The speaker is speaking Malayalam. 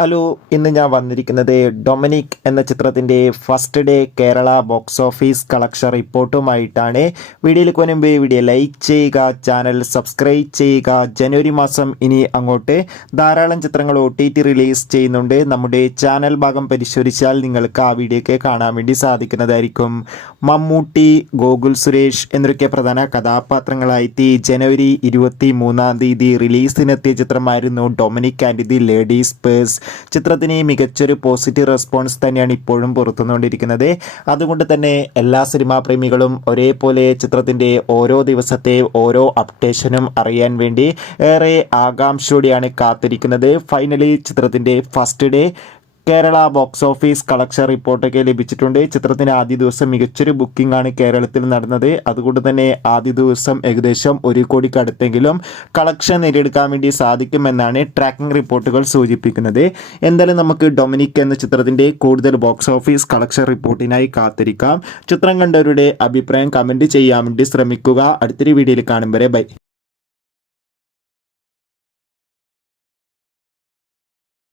ഹലോ, ഇന്ന് ഞാൻ വന്നിരിക്കുന്നത് ഡൊമിനിക് എന്ന ചിത്രത്തിൻ്റെ first day Kerala box office collection റിപ്പോർട്ടുമായിട്ടാണ്. വീഡിയോയിലേക്ക് മുൻപ് വീഡിയോ ലൈക്ക് ചെയ്യുക, ചാനൽ സബ്സ്ക്രൈബ് ചെയ്യുക. ജനുവരി മാസം ഇനി അങ്ങോട്ട് ധാരാളം ചിത്രങ്ങൾ OTT റിലീസ് ചെയ്യുന്നുണ്ട്. നമ്മുടെ ചാനൽ ഭാഗം പരിശോധിച്ചാൽ നിങ്ങൾക്ക് ആ വീഡിയോയ്ക്ക് കാണാൻ വേണ്ടി സാധിക്കുന്നതായിരിക്കും. മമ്മൂട്ടി, ഗോകുൽ സുരേഷ് എന്നൊക്കെ പ്രധാന കഥാപാത്രങ്ങളായി ജനുവരി 23 റിലീസിനെത്തിയ ചിത്രമായിരുന്നു Dominic and the ladies purse. ചിത്രത്തിന് മികച്ചൊരു പോസിറ്റീവ് റെസ്പോൺസ് തന്നെയാണ് ഇപ്പോഴും പുറത്തുകൊണ്ടിരിക്കുന്നത്. അതുകൊണ്ട് തന്നെ എല്ലാ സിനിമാ പ്രേമികളും ഒരേപോലെ ചിത്രത്തിൻ്റെ ഓരോ ദിവസത്തെ ഓരോ അപ്ഡേഷനും അറിയാൻ വേണ്ടി ഏറെ ആകാംക്ഷയോടെയാണ് കാത്തിരിക്കുന്നത്. ഫൈനലി ചിത്രത്തിൻ്റെ first day Kerala box office collection റിപ്പോർട്ടൊക്കെ ലഭിച്ചിട്ടുണ്ട്. ചിത്രത്തിന് ആദ്യ ദിവസം മികച്ചൊരു ബുക്കിംഗ് ആണ് കേരളത്തിൽ നടന്നത്. അതുകൊണ്ട് തന്നെ ആദ്യ ദിവസം ഏകദേശം 1 കോടിക്കടുത്തെങ്കിലും കളക്ഷൻ നേടിയെടുക്കാൻ വേണ്ടി സാധിക്കുമെന്നാണ് ട്രാക്കിംഗ് റിപ്പോർട്ടുകൾ സൂചിപ്പിക്കുന്നത്. എന്തായാലും നമുക്ക് ഡൊമിനിക് എന്ന ചിത്രത്തിൻ്റെ കൂടുതൽ ബോക്സ് ഓഫീസ് കളക്ഷൻ റിപ്പോർട്ടിനായി കാത്തിരിക്കാം. ചിത്രം കണ്ടവരുടെ അഭിപ്രായം കമൻറ്റ് ചെയ്യാൻ വേണ്ടി ശ്രമിക്കുക. അടുത്തൊരു വീഡിയോയിൽ കാണും വരെ ബൈ.